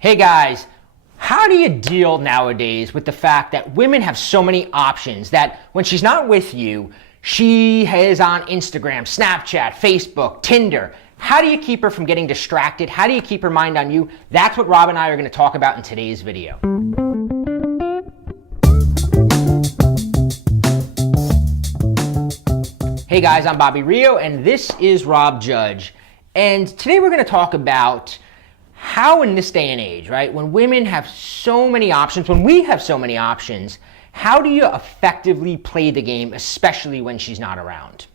Hey guys, how do you deal nowadays with the fact that women have so many options that when she's not with you, she is on Instagram, Snapchat, Facebook, Tinder? How do you keep her from getting distracted? How do you keep her mind on you? That's what Rob and I are going to talk about in today's video. Hey guys, I'm Bobby Rio and this is Rob Judge. And today we're going to talk about how in this day and age, right, when women have so many options, when we have so many options, how do you effectively play the game, especially when she's not around?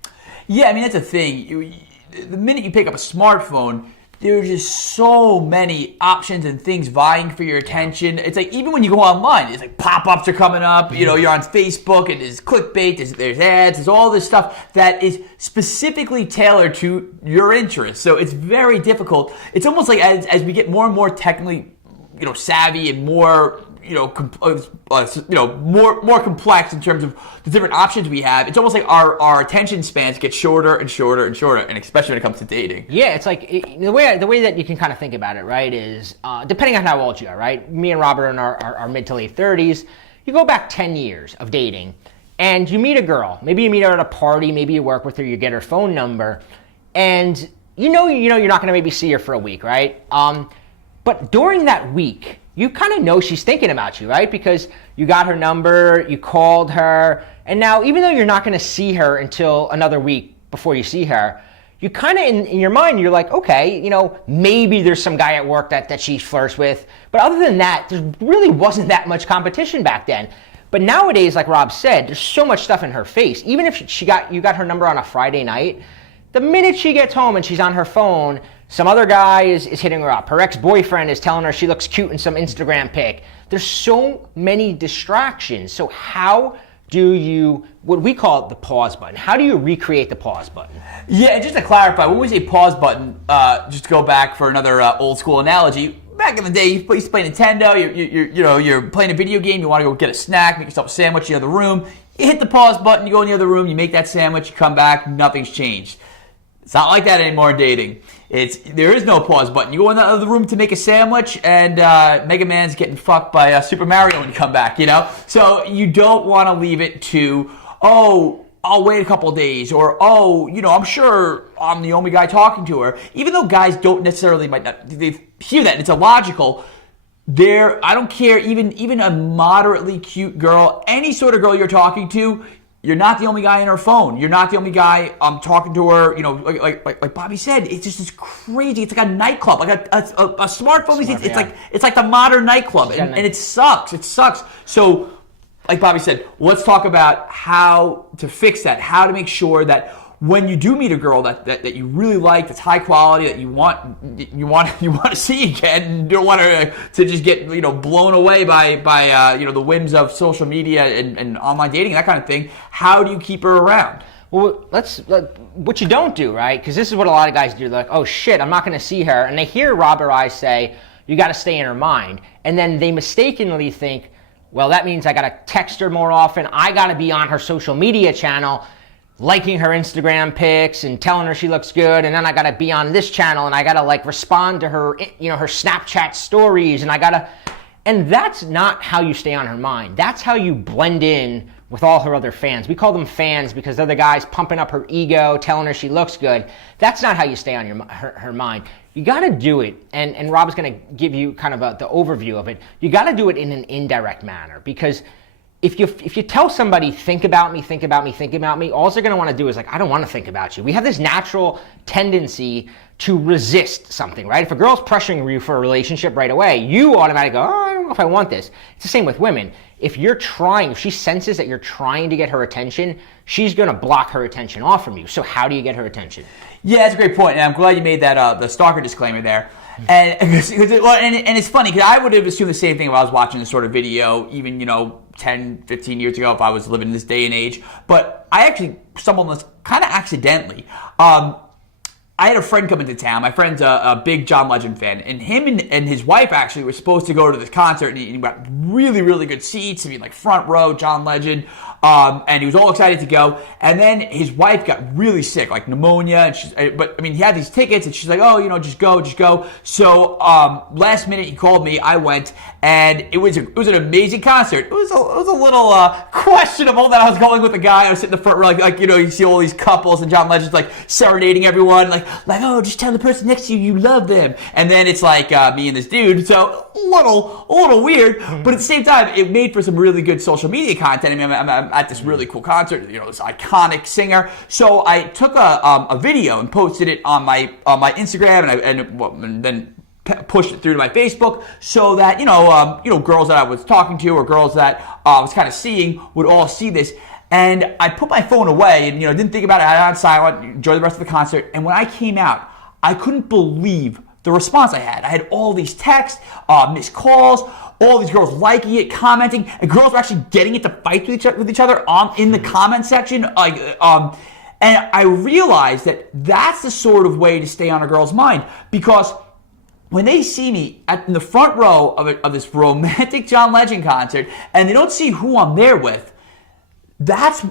Yeah, I mean, that's a thing. The minute you pick up a smartphone, there's just so many options and things vying for your attention. It's like, even when you go online, it's like pop-ups are coming up, you know, you're on Facebook, and there's clickbait, there's ads, there's all this stuff that is specifically tailored to your interests. So it's very difficult. It's almost like as we get more and more technically, savvy and more, more complex in terms of the different options we have, it's almost like our attention spans get shorter and shorter and shorter, and especially when it comes to dating. Yeah, it's like the way that you can kind of think about it, right, is depending on how old you are, right? Me and Robert are in our mid to late 30s. You go back 10 years of dating, and you meet a girl. Maybe you meet her at a party. Maybe you work with her. You get her phone number, and you're not going to maybe see her for a week, right? But during that week, you kind of know she's thinking about you, right? Because you got her number, you called her, and now even though you're not going to see her until another week before you see her, you kind of, in your mind, you're like, okay, maybe there's some guy at work that she flirts with. But other than that, there really wasn't that much competition back then. But nowadays, like Rob said, there's so much stuff in her face. Even if you got her number on a Friday night, the minute she gets home and she's on her phone, some other guy is hitting her up. Her ex-boyfriend is telling her she looks cute in some Instagram pic. There's so many distractions. So how do you, what we call the pause button, how do you recreate the pause button? Yeah, and just to clarify, when we say pause button, just to go back for another old school analogy, back in the day, you used to play Nintendo, you're playing a video game, you want to go get a snack, make yourself a sandwich in the other room, you hit the pause button, you go in the other room, you make that sandwich, you come back, nothing's changed. It's not like that anymore in dating. There is no pause button. You go in the other room to make a sandwich, and Mega Man's getting fucked by Super Mario when you come back, So you don't want to leave it to, I'll wait a couple days, or, I'm sure I'm the only guy talking to her. Even though guys don't necessarily, they hear that, and it's illogical. I don't care, even a moderately cute girl, any sort of girl you're talking to, you're not the only guy in her phone. You're not the only guy talking to her. Like Bobby said, it's just crazy. It's like a nightclub, like a smartphone. It's like the modern nightclub, and it sucks. It sucks. So, like Bobby said, let's talk about how to fix that. How to make sure that when you do meet a girl that you really like, that's high quality, that you want to see again, and don't want her to just get blown away by the whims of social media and online dating, that kind of thing. How do you keep her around? Well, what you don't do, right? Because this is what a lot of guys do. They're like, oh shit, I'm not going to see her, and they hear Rob or I say, you got to stay in her mind, and then they mistakenly think, well, that means I got to text her more often. I got to be on her social media channel, liking her Instagram pics and telling her she looks good, and then I gotta be on this channel and I gotta respond to her, her Snapchat stories, and that's not how you stay on her mind. That's how you blend in with all her other fans. We call them fans because they're the guys pumping up her ego, telling her she looks good. That's not how you stay on her mind. You gotta do it, and Rob's gonna give you kind of the overview of it. You gotta do it in an indirect manner, because if you tell somebody, think about me, think about me, think about me, all they're going to want to do is I don't want to think about you. We have this natural tendency to resist something, right? If a girl's pressuring you for a relationship right away, you automatically go, I don't know if I want this. It's the same with women. If she senses that you're trying to get her attention, she's going to block her attention off from you. So how do you get her attention? Yeah, that's a great point, and I'm glad you made that the stalker disclaimer there. And it's funny, because I would have assumed the same thing if I was watching this sort of video, even 10, 15 years ago, if I was living in this day and age. But I actually stumbled on this kind of accidentally. I had a friend come into town. My friend's a big John Legend fan, and him and his wife actually were supposed to go to this concert, and he got really, really good seats. I mean, front row, John Legend. and he was all excited to go. And then his wife got really sick, like pneumonia. And but I mean, he had these tickets, and she's like, "Oh, just go." So last minute, he called me. I went, and it was an amazing concert. It was a little questionable that I was going with the guy. I was sitting in the front row, like you see all these couples, and John Legend's like serenading everyone, like oh, just tell the person next to you love them. And then it's like me and this dude. So a little weird, but at the same time, it made for some really good social media content. I mean, I'm at this really cool concert, this iconic singer. So I took a video and posted it on my Instagram, and then pushed it through to my Facebook, so that girls that I was talking to or girls that I was kind of seeing would all see this. And I put my phone away and didn't think about it. I had it on silent, enjoy the rest of the concert. And when I came out, I couldn't believe the response I had. I had all these texts, missed calls, all these girls liking it, commenting, and girls were actually getting into fights with each other in the comment section. And I realized that that's the sort of way to stay on a girl's mind, because when they see me in the front row of this romantic John Legend concert, and they don't see who I'm there with, that's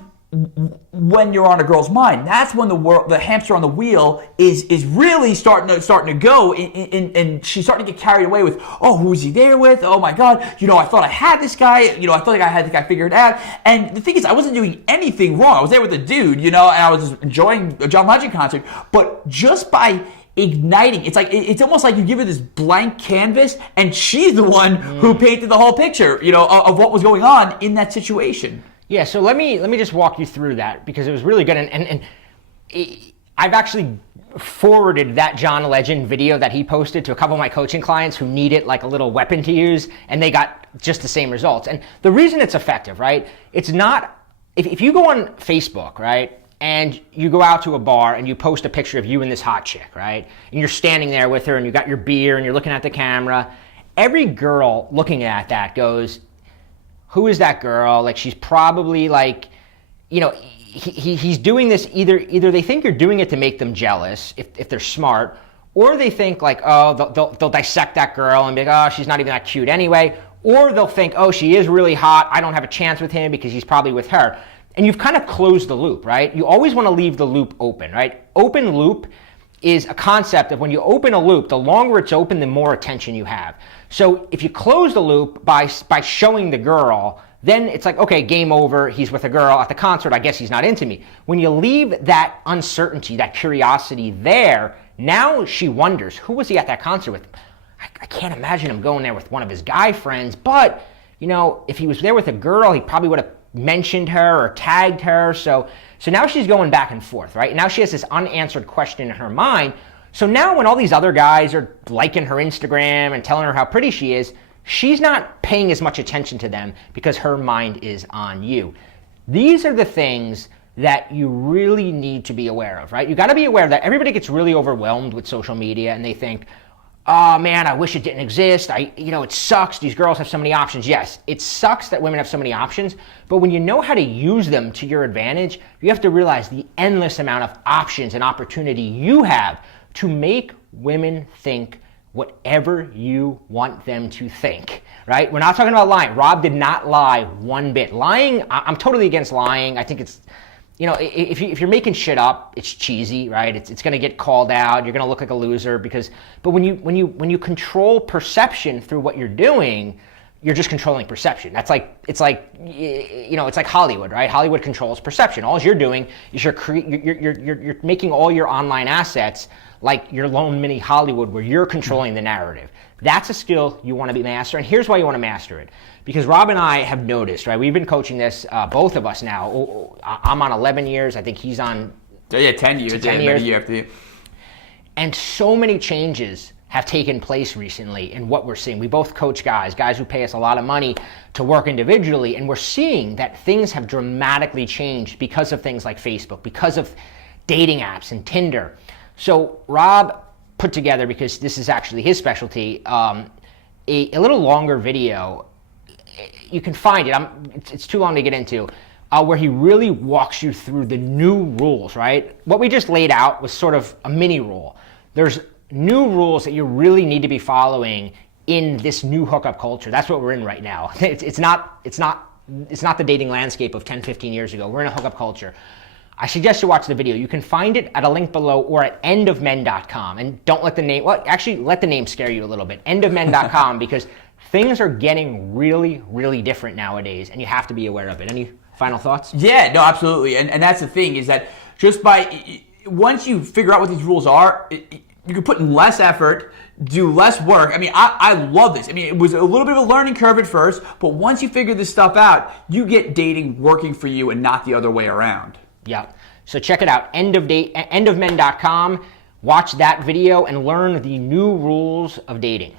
when you're on a girl's mind. That's when the hamster on the wheel is really starting to go, and she's starting to get carried away with, oh, who is he there with? Oh my God, I thought I had this guy. I thought like I had the guy figured out. And the thing is, I wasn't doing anything wrong. I was there with a dude, and I was just enjoying a John Legend concert. But just by igniting, it's almost like you give her this blank canvas, and she's the one who painted the whole picture, of what was going on in that situation. Yeah, so let me just walk you through that, because it was really good, and I've actually forwarded that John Legend video that he posted to a couple of my coaching clients who needed like a little weapon to use, and they got just the same results. And the reason it's effective, right? It's not, if you go on Facebook, right, and you go out to a bar and you post a picture of you and this hot chick, right, and you're standing there with her and you got your beer and you're looking at the camera, every girl looking at that goes, who is that girl? Like, she's probably like, he's doing this, either they think you're doing it to make them jealous if they're smart, or they think like, oh, they'll dissect that girl and be like, oh, she's not even that cute anyway, or they'll think, oh, she is really hot, I don't have a chance with him because he's probably with her. And you've kind of closed the loop, right? You always want to leave the loop open, right? Open loop is a concept of when you open a loop, the longer it's open, the more attention you have. So if you close the loop by showing the girl, then it's like, okay, game over, he's with a girl at the concert, I guess he's not into me. When you leave that uncertainty, that curiosity there, now she wonders, who was he at that concert with? I can't imagine him going there with one of his guy friends, but if he was there with a girl, he probably would have mentioned her or tagged her. So now she's going back and forth, right? Now she has this unanswered question in her mind. So now when all these other guys are liking her Instagram and telling her how pretty she is, she's not paying as much attention to them because her mind is on you. These are the things that you really need to be aware of, right? You got to be aware that everybody gets really overwhelmed with social media and they think, oh man, I wish it didn't exist. It sucks. These girls have so many options. Yes, it sucks that women have so many options, but when you know how to use them to your advantage, you have to realize the endless amount of options and opportunity you have to make women think whatever you want them to think, right? We're not talking about lying. Rob did not lie one bit. Lying, I'm totally against lying. I think it's, if you're making shit up, it's cheesy, right? It's going to get called out. You're going to look like a loser but when you control perception through what you're doing, you're just controlling perception. It's like Hollywood, right? Hollywood controls perception. All you're doing is you're making all your online assets like your lone mini Hollywood, where you're controlling the narrative. That's a skill you want to be master, and here's why you want to master it. Because Rob and I have noticed, right? We've been coaching this, both of us now. I'm on 11 years. I think he's on 10 years. 10 years. Year after year. And so many changes have taken place recently in what we're seeing. We both coach guys who pay us a lot of money to work individually, and we're seeing that things have dramatically changed because of things like Facebook, because of dating apps and Tinder. So Rob put together, because this is actually his specialty, a little longer video. You can find it. It's too long to get into, where he really walks you through the new rules, right? What we just laid out was sort of a mini rule. There's new rules that you really need to be following in this new hookup culture. That's what we're in right now. It's not it's not the dating landscape of 10, 15 years ago. We're in a hookup culture. I suggest you watch the video. You can find it at a link below or at endofmen.com. And don't let the name, well, actually let the name scare you a little bit. Endofmen.com, because things are getting really, really different nowadays, and you have to be aware of it. Any final thoughts? Yeah, no, absolutely. And that's the thing, is that just by, once you figure out what these rules are, you can put in less effort, do less work. I mean, I love this. I mean, it was a little bit of a learning curve at first, but once you figure this stuff out, you get dating working for you and not the other way around. Yeah. So check it out, endofmen.com. Watch that video and learn the new rules of dating.